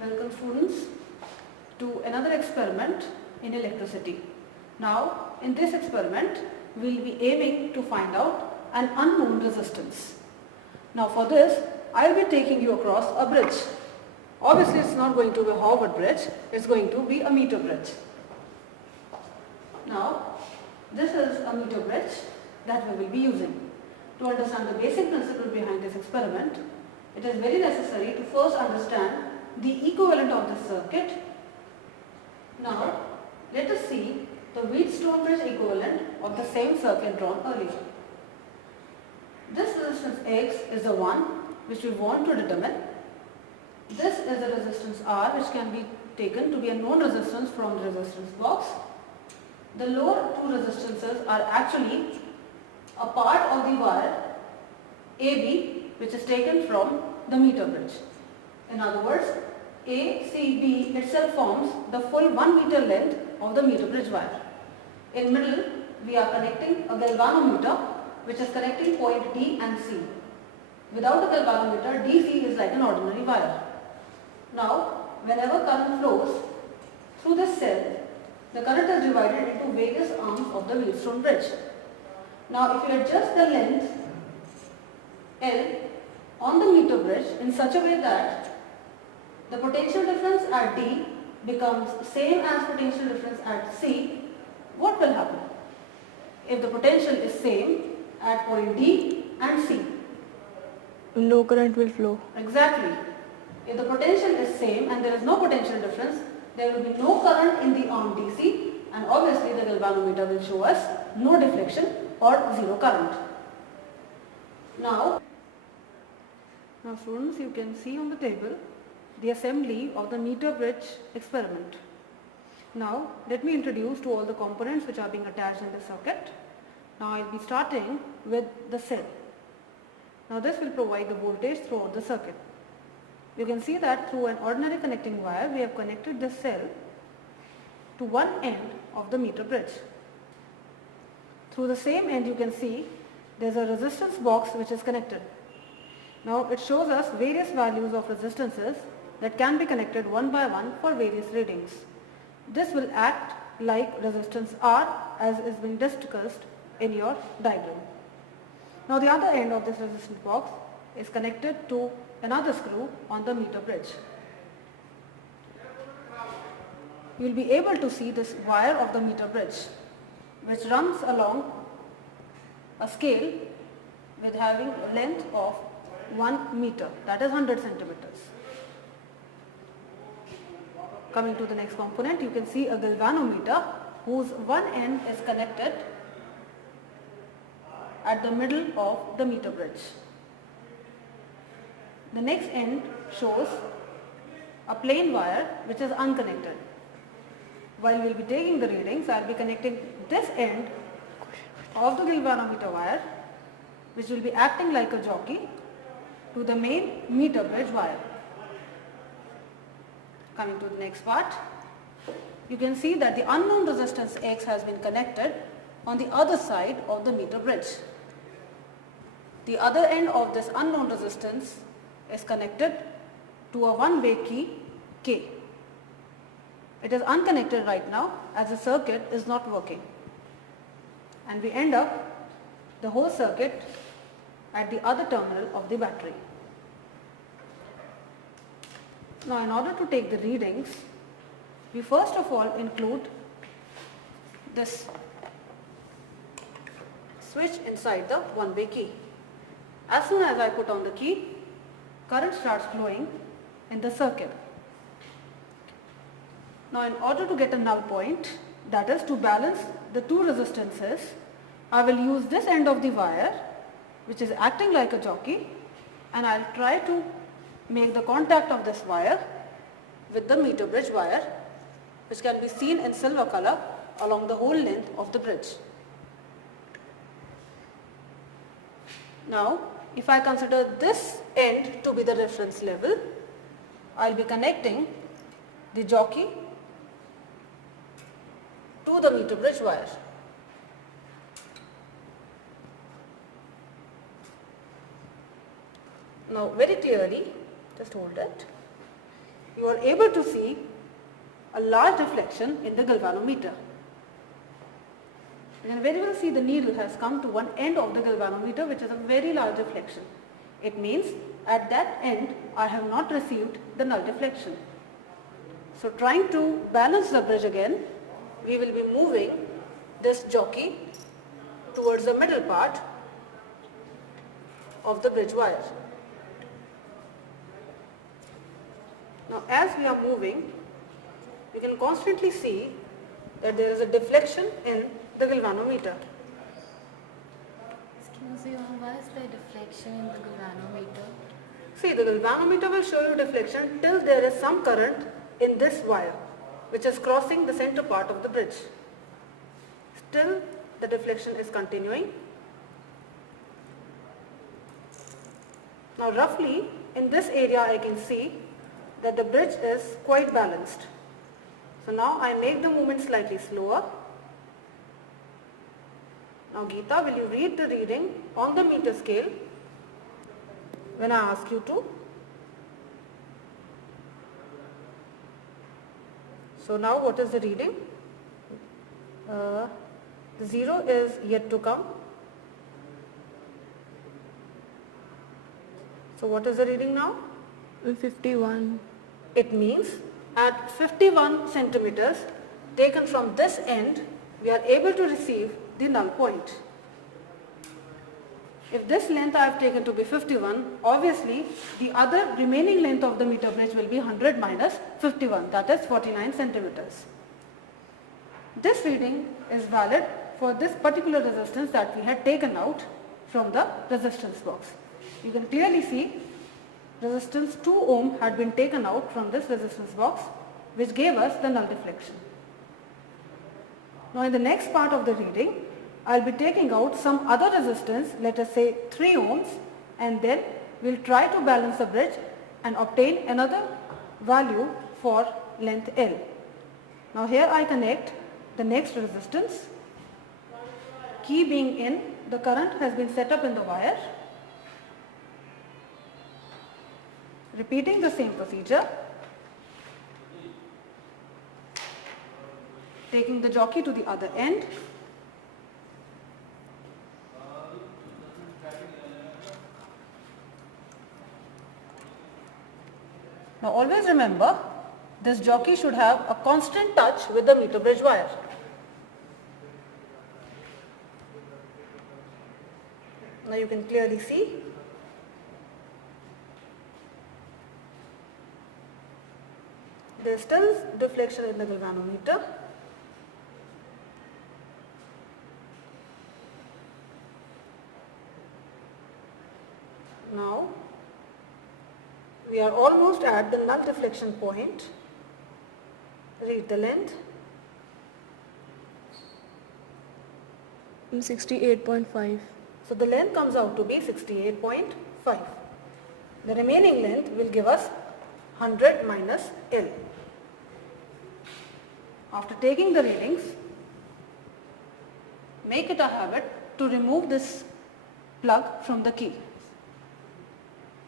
Welcome students to another experiment in electricity. Now in this experiment we will be aiming to find out an unknown resistance. Now for this I will be taking you across a bridge. Obviously it's not going to be a Howard bridge, it's going to be a meter bridge. Now this is a meter bridge that we will be using. To understand the basic principle behind this experiment, it is very necessary to first understand the equivalent of this circuit. Now let us see the Wheatstone bridge equivalent of the same circuit drawn earlier. This resistance X is the one which we want to determine. This is the resistance R, which can be taken to be a known resistance from the resistance box. The lower two resistances are actually a part of the wire AB, which is taken from the meter bridge. In other words, ACB itself forms the full 1 meter length of the meter bridge wire. In middle, we are connecting a galvanometer which is connecting point D and C. Without a galvanometer, DC is like an ordinary wire. Now, whenever current flows through this cell, the current is divided into various arms of the Wheatstone bridge. Now, if you adjust the length L on the meter bridge in such a way that the potential difference at D becomes same as potential difference at C, what will happen? If the potential is same at point D and C, no current will flow. Exactly. If the potential is same and there is no potential difference, there will be no current in the arm DC, and obviously the galvanometer will show us no deflection or zero current. Now students, you can see on the table the assembly of the meter bridge experiment. Now let me introduce to all the components which are being attached in the circuit. Now I will be starting with the cell. Now this will provide the voltage throughout the circuit. You can see that through an ordinary connecting wire we have connected this cell to one end of the meter bridge. Through the same end you can see there is a resistance box which is connected. Now it shows us various values of resistances that can be connected one by one for various readings. This will act like resistance R as is being discussed in your diagram. Now the other end of this resistance box is connected to another screw on the meter bridge. You will be able to see this wire of the meter bridge which runs along a scale with having a length of 1 meter, that is 100 centimeters. Coming to the next component, you can see a galvanometer whose one end is connected at the middle of the meter bridge. The next end shows a plain wire which is unconnected. While we will be taking the readings, I will be connecting this end of the galvanometer wire, which will be acting like a jockey, to the main meter bridge wire. Coming to the next part, you can see that the unknown resistance X has been connected on the other side of the meter bridge. The other end of this unknown resistance is connected to a one-way key K. It is unconnected right now as the circuit is not working, and we end up the whole circuit at the other terminal of the battery. Now in order to take the readings, we first of all include this switch inside the one-way key. As soon as I put on the key, current starts flowing in the circuit. Now in order to get a null point, that is to balance the two resistances, I will use this end of the wire which is acting like a jockey, and I will try to make the contact of this wire with the meter bridge wire, which can be seen in silver color along the whole length of the bridge. Now if I consider this end to be the reference level, I will be connecting the jockey to the meter bridge wire. Now very clearly, just hold it. you are able to see a large deflection in the galvanometer. You can very well see the needle has come to one end of the galvanometer, which is a very large deflection. It means at that end I have not received the null deflection. So trying to balance the bridge again, we will be moving this jockey towards the middle part of the bridge wire. Now as we are moving, you can constantly see that there is a deflection in the galvanometer. Excuse me, why is there deflection in the galvanometer? See, the galvanometer will show you deflection till there is some current in this wire which is crossing the center part of the bridge. Still the deflection is continuing. Now roughly in this area I can see that the bridge is quite balanced. So now I make the movement slightly slower. Now Geeta, will you read the reading on the meter scale when I ask you to? So now what is the reading? The 0 is yet to come. So what is the reading now? 51. It means at 51 centimeters taken from this end, we are able to receive the null point. If this length I have taken to be 51, obviously the other remaining length of the meter bridge will be 100 minus 51, that is 49 centimeters. This reading is valid for this particular resistance that we had taken out from the resistance box. You can clearly see resistance 2 ohm had been taken out from this resistance box, which gave us the null deflection. Now in the next part of the reading, I will be taking out some other resistance, let us say 3 ohms, and then we will try to balance the bridge and obtain another value for length L. Now here I connect the next resistance. Key being in, the current has been set up in the wire. Repeating the same procedure, taking the jockey to the other end, now always remember, this jockey should have a constant touch with the meter bridge wire. Now you can clearly see there is still deflection in the galvanometer. Now we are almost at the null deflection point. Read the length. 68.5. So the length comes out to be 68.5. The remaining length will give us 100 minus L. After taking the readings, make it a habit to remove this plug from the key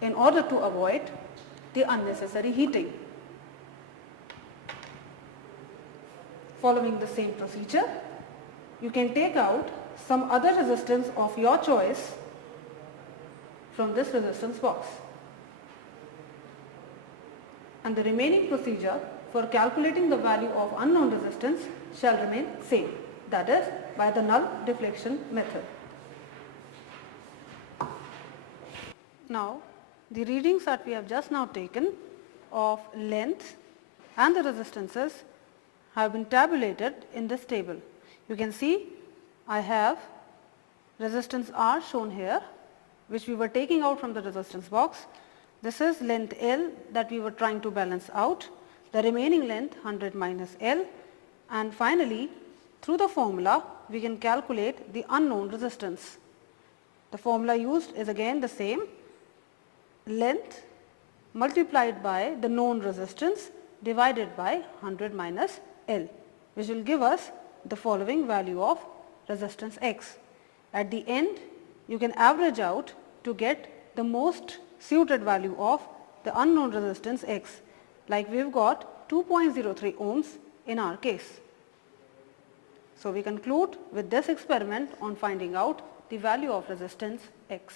in order to avoid the unnecessary heating. Following the same procedure, you can take out some other resistance of your choice from this resistance box. And the remaining procedure for calculating the value of unknown resistance shall remain same, that is by the null deflection method. Now the readings that we have just now taken of length and the resistances have been tabulated in this table. You can see I have resistance R shown here, which we were taking out from the resistance box. This is length L that we were trying to balance out, the remaining length 100 minus L, and finally through the formula we can calculate the unknown resistance. The formula used is again the same, length multiplied by the known resistance divided by 100 minus L, which will give us the following value of resistance X. At the end you can average out to get the most suited value of the unknown resistance X. like we have got 2.03 ohms in our case. So we conclude with this experiment on finding out the value of resistance X.